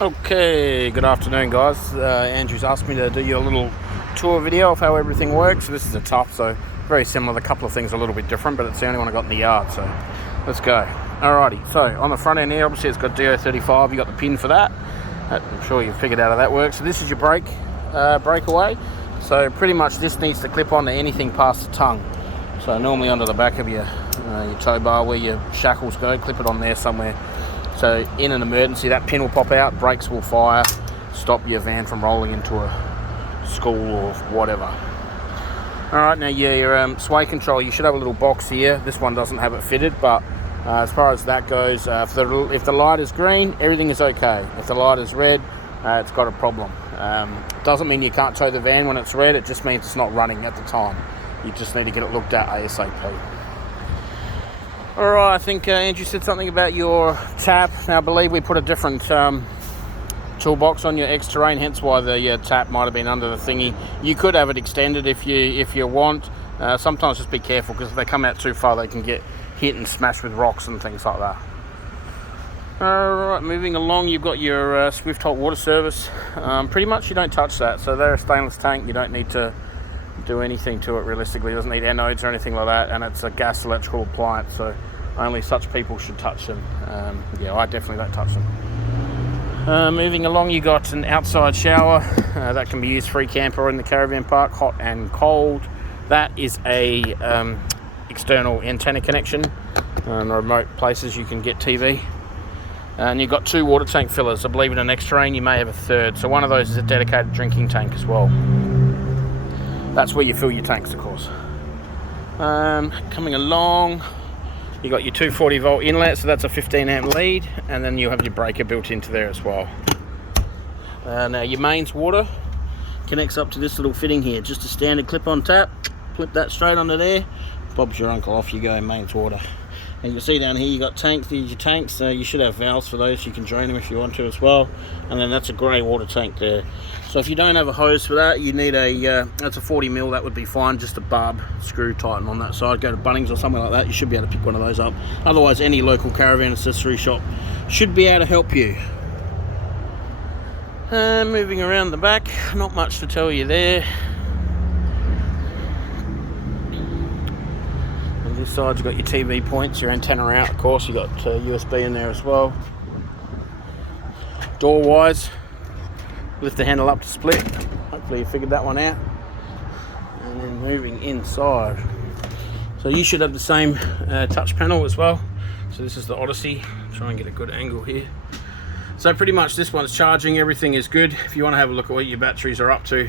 Okay, good afternoon guys. Andrew's asked me to do you a little tour video of how everything works. This is a tough, so very similar. A couple of things a little bit different, but it's the only one I got in the yard, so let's go. Alrighty, so on the front end here, obviously it's got DO35, you got the pin for that. I'm sure you've figured out how that works. So this is your breakaway. So pretty much this needs to clip onto anything past the tongue. So normally onto the back of your tow bar where your shackles go, clip it on there somewhere. So in an emergency, that pin will pop out, brakes will fire, stop your van from rolling into a school or whatever. All right, now your sway control, you should have a little box here. This one doesn't have it fitted, but as far as that goes, if the light is green, everything is okay. If the light is red, it's got a problem. Doesn't mean you can't tow the van when it's red, it just means it's not running at the time. You just need to get it looked at ASAP. Alright, I think Andrew said something about your tap. Now I believe we put a different toolbox on your X-Terrain, hence why the tap might have been under the thingy. You could have it extended if you want. Sometimes just be careful, because if they come out too far they can get hit and smashed with rocks and things like that. Alright, moving along, you've got your Swift Hot water service. Pretty much you don't touch that, so they're a stainless tank, you don't need to do anything to it realistically. It doesn't need anodes or anything like that, and it's a gas electrical appliance, so only such people should touch them. Yeah, I definitely don't touch them. Moving along, you got an outside shower that can be used free camper in the caravan park, hot and cold. That is a external antenna connection. In remote places you can get TV. And you've got two water tank fillers. I believe in an X-Terrain you may have a third, so one of those is a dedicated drinking tank as well. That's where you fill your tanks, of course. Coming along, you got your 240 volt inlet, so that's a 15 amp lead, and then you have your breaker built into there as well. Now your mains water connects up to this little fitting here, just a standard clip-on tap. Clip that straight under there. Bob's your uncle, off you go, mains water. And you'll see down here you got tanks. These are your tanks. You should have valves for those. You can drain them if you want to as well. And then that's a grey water tank there. So if you don't have a hose for that, you need that's a 40mm. That would be fine. Just a barb screw tighten on that side. Go to Bunnings or somewhere like that. You should be able to pick one of those up. Otherwise, any local caravan accessory shop should be able to help you. Moving around the back, not much to tell you there. This side you've got your TV points, your antenna out, of course. You've got USB in there as well. Door wise, lift the handle up to split. Hopefully you figured that one out. And then moving inside, so you should have the same touch panel as well. So this is the Odyssey. Try and get a good angle here. So pretty much this one's charging, everything is good. If you want to have a look at what your batteries are up to,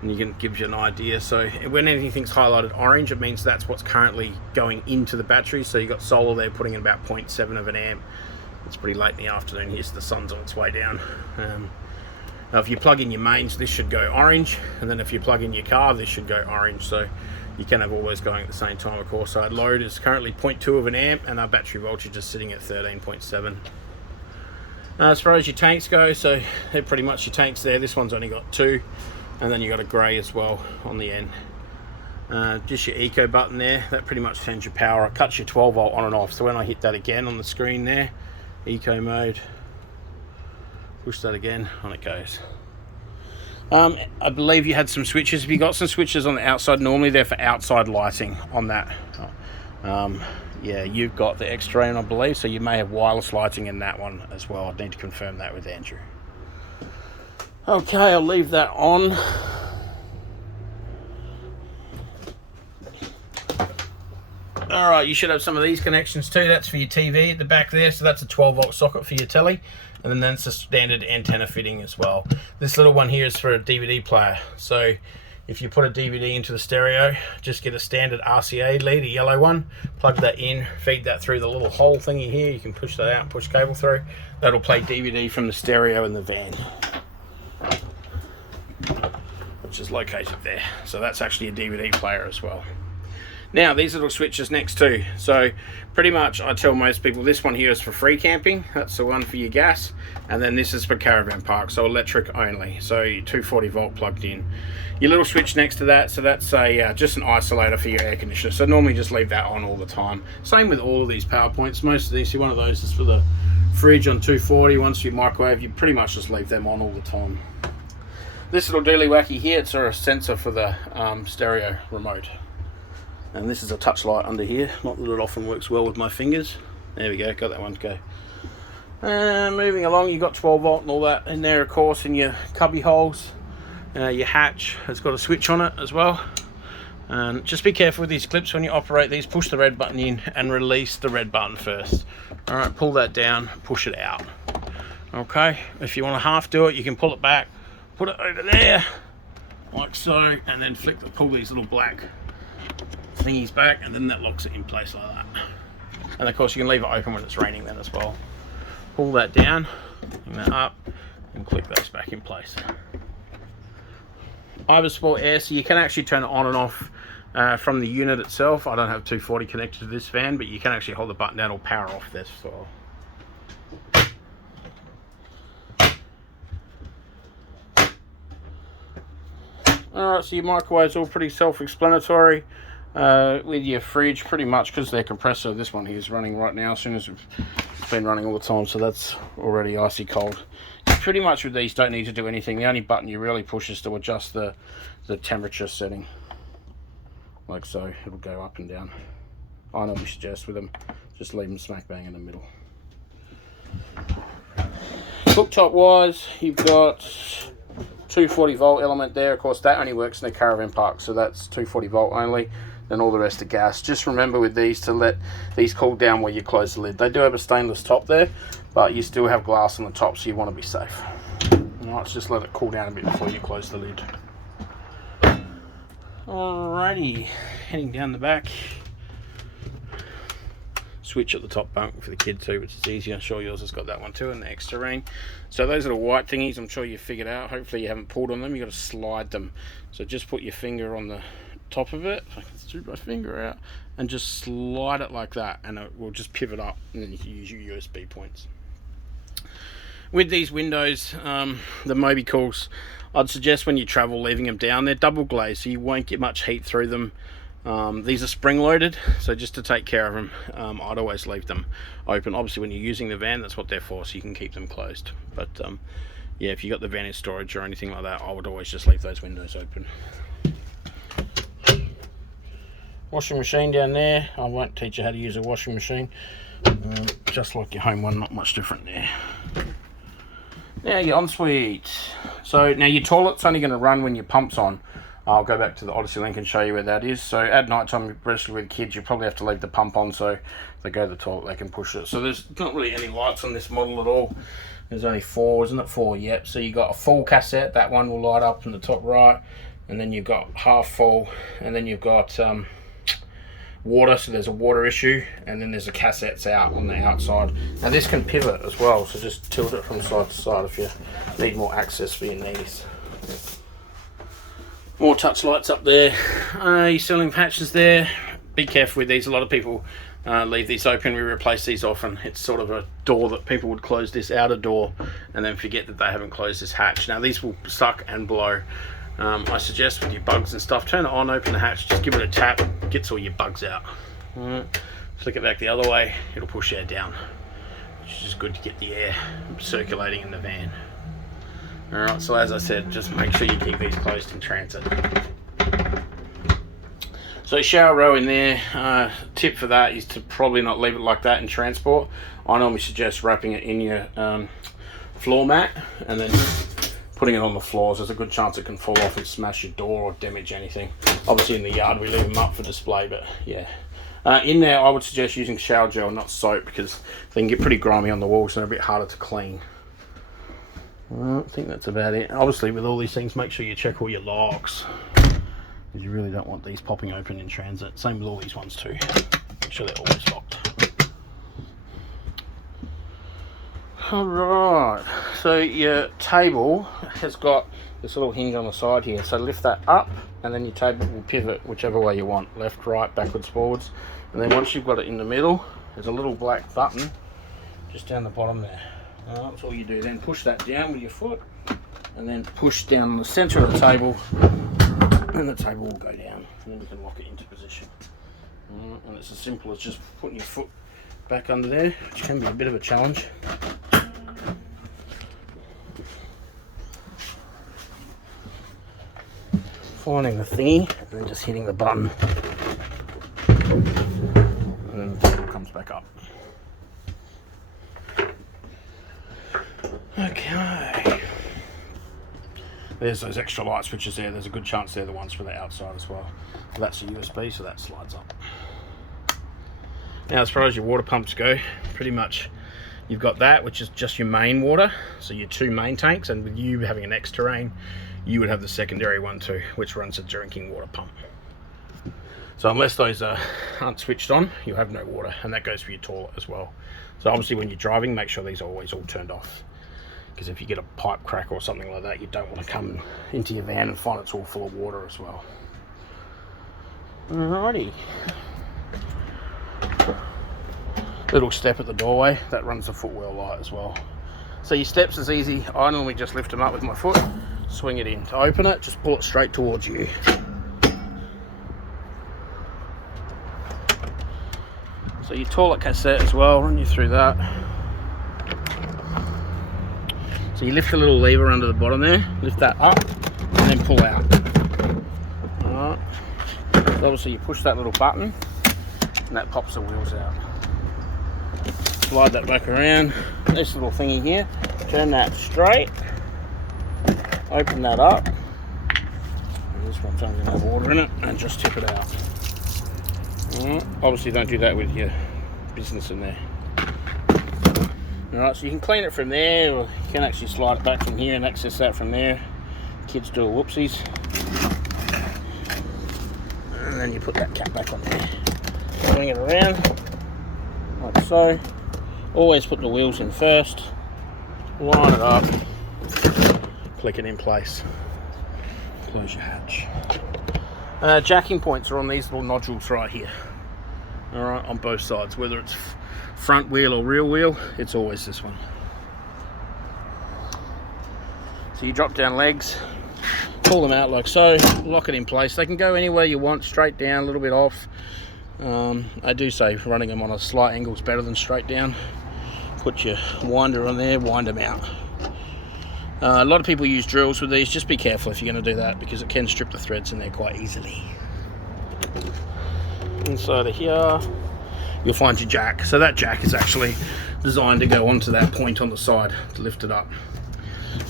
and you can give you an idea. So when anything's highlighted orange, it means that's what's currently going into the battery. So you've got solar there putting in about 0.7 of an amp. It's pretty late in the afternoon here, so the sun's on its way down. Now if you plug in your mains, this should go orange, and then if you plug in your car, this should go orange. So you can have all those going at the same time, of course. So our load is currently 0.2 of an amp, and our battery voltage is sitting at 13.7. As far as your tanks go, so they're pretty much your tanks there. This one's only got 2. And then you got a grey as well on the end. Just your eco button there, that pretty much sends your power. It cuts your 12 volt on and off. So when I hit that again on the screen there, eco mode, push that again, on it goes. I believe you had some switches. If you got some switches on the outside, normally they're for outside lighting on that. Yeah, you've got the X-Terrain, I believe, so you may have wireless lighting in that one as well. I'd need to confirm that with Andrew. Okay, I'll leave that on. Alright, you should have some of these connections too. That's for your TV at the back there, so that's a 12 volt socket for your telly. And then that's a standard antenna fitting as well. This little one here is for a DVD player. So if you put a DVD into the stereo, just get a standard RCA lead, a yellow one, plug that in, feed that through the little hole thingy here. You can push that out and push cable through. That'll play DVD from the stereo in the van, which is located there. So that's actually a DVD player as well. Now these little switches next too. So pretty much I tell most people this one here is for free camping. That's the one for your gas. And then this is for caravan park, so electric only. So 240 volt plugged in. Your little switch next to that, so that's a just an isolator for your air conditioner. So normally just leave that on all the time. Same with all of these power points. Most of these, see, one of those is for the fridge on 240. Once you microwave, you pretty much just leave them on all the time. This little dealy wacky here, it's a sensor for the stereo remote. And this is a touch light under here. Not that it often works well with my fingers. There we go, got that one to go. And moving along, you've got 12 volt and all that in there, of course, in your cubby holes. Your hatch has got a switch on it as well. And just be careful with these clips when you operate these. Push the red button in and release the red button first. Alright, pull that down, push it out. Okay, if you want to half do it, you can pull it back, put it over there, like so, and then pull these little black thingies back, and then that locks it in place like that. And of course you can leave it open when it's raining then as well. Pull that down, bring that up, and click those back in place. Ibersport Air, so you can actually turn it on and off from the unit itself. I don't have 240 connected to this van, but you can actually hold the button down or power off this as well. Alright, so your microwave's all pretty self-explanatory. With your fridge, pretty much, because their compressor, this one here is running right now, as soon as it's been running all the time, so that's already icy cold. Pretty much with these, don't need to do anything. The only button you really push is to adjust the temperature setting, like so. It'll go up and down. I normally suggest with them, just leave them smack bang in the middle. Cooktop wise, you've got 240 volt element there. Of course, that only works in a caravan park, so that's 240 volt only. Then all the rest are gas. Just remember with these to let these cool down where you close the lid. They do have a stainless top there, but you still have glass on the top, so you want to be safe. Alright, so just let it cool down a bit before you close the lid. Alrighty, heading down the back. Switch at the top bunk for the kid too, which is easy. I'm sure yours has got that one too, and the extra ring. So those little white thingies, I'm sure you figured out. Hopefully you haven't pulled on them. You've got to slide them. So just put your finger on the top of it, if I can scoop my finger out, and just slide it like that, and it will just pivot up, and then you can use your USB points. With these windows, the Mobicools, I'd suggest when you travel leaving them down. They're double glazed, so you won't get much heat through them. These are spring loaded, so just to take care of them, I'd always leave them open. Obviously when you're using the van, that's what they're for, so you can keep them closed. But yeah, if you got the van in storage or anything like that, I would always just leave those windows open. Washing machine down there. I won't teach you how to use a washing machine. Just like your home one, not much different there. Now your ensuite. So now your toilet's only going to run when your pump's on. I'll go back to the Odyssey link and show you where that is. So at night time, especially with kids, you probably have to leave the pump on, so if they go to the toilet they can push it. So there's not really any lights on this model at all. There's only 4, isn't it? 4, yep. So you got a full cassette, that one will light up in the top right, and then you've got half full, and then you've got water, so there's a water issue, and then there's a cassettes out on the outside. Now this can pivot as well, so just tilt it from side to side if you need more access for your knees. More touch lights up there. Your ceiling patches there. Be careful with these. A lot of people leave these open. We replace these often. It's sort of a door that people would close this outer door and then forget that they haven't closed this hatch. Now these will suck and blow. I suggest with your bugs and stuff, turn it on, open the hatch, just give it a tap, gets all your bugs out. Flick it back the other way, it'll push air down, which is good to get the air circulating in the van. Alright, so as I said, just make sure you keep these closed in transit. So shower row in there, tip for that is to probably not leave it like that in transport. I normally suggest wrapping it in your floor mat and then putting it on the floors. There's a good chance it can fall off and smash your door or damage anything. Obviously in the yard we leave them up for display, but yeah. In there I would suggest using shower gel, not soap, because they can get pretty grimy on the walls and they're a bit harder to clean. I think that's about it. Obviously with all these things, make sure you check all your locks, because you really don't want these popping open in transit. Same with all these ones too. Make sure they're always locked. Alright, so your table has got this little hinge on the side here, so lift that up and then your table will pivot whichever way you want, left, right, backwards, forwards. And then once you've got it in the middle, there's a little black button just down the bottom there. That's all you do. Then push that down with your foot and then push down the center of the table and the table will go down, and then you can lock it into position. And it's as simple as just putting your foot back under there, which can be a bit of a challenge. Finding the thingy and then just hitting the button, and then the table comes back up. Okay. There's those extra light switches there. There's a good chance they're the ones for the outside as well. That's a USB, so that slides up. Now, as far as your water pumps go, pretty much you've got that, which is just your main water, so your 2 main tanks, and with you having an X-Terrain, you would have the secondary one too, which runs a drinking water pump. So unless those aren't switched on, you'll have no water, and that goes for your toilet as well. So obviously when you're driving, make sure these are always all turned off, because if you get a pipe crack or something like that, you don't want to come into your van and find it's all full of water as well. Alrighty. Little step at the doorway, that runs the footwell light as well. So your steps is easy. I normally just lift them up with my foot, swing it in. To open it, just pull it straight towards you. So your toilet cassette as well, run you through that. So you lift the little lever under the bottom there, lift that up, and then pull out. Alright. So obviously you push that little button, and that pops the wheels out. Slide that back around, this little thingy here, turn that straight, open that up, and this one's only going to have water in it, and just tip it out. Obviously don't do that with your business in there. Alright, so you can clean it from there, or you can actually slide it back from here and access that from there. Kids do a whoopsies. And then you put that cap back on there. Swing it around, like so. Always put the wheels in first, line it up, click it in place, close your hatch. Jacking points are on these little nodules right here, alright, on both sides, whether it's front wheel or rear wheel, it's always this one. So you drop down legs, pull them out like so, lock it in place. They can go anywhere you want, straight down, a little bit off. I do say running them on a slight angle is better than straight down. Put your winder on there, wind them out. A lot of people use drills with these. Just be careful if you're going to do that, because it can strip the threads in there quite easily. Inside of here, you'll find your jack. So that jack is actually designed to go onto that point on the side to lift it up.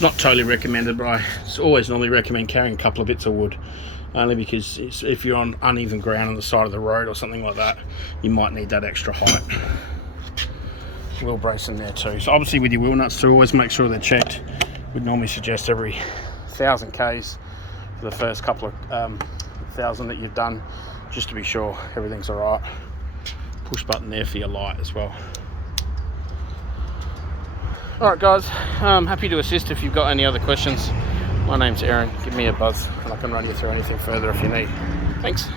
Not totally recommended, but I always normally recommend carrying a couple of bits of wood, only because if you're on uneven ground on the side of the road or something like that, you might need that extra height. Wheel brace in there too. So obviously with your wheel nuts too, always make sure they're checked. We'd normally suggest every 1,000 Ks for the first couple of 1,000 that you've done, just to be sure everything's alright. Push button there for your light as well. Alright guys, I'm happy to assist if you've got any other questions. My name's Aaron, give me a buzz and I can run you through anything further if you need. Thanks.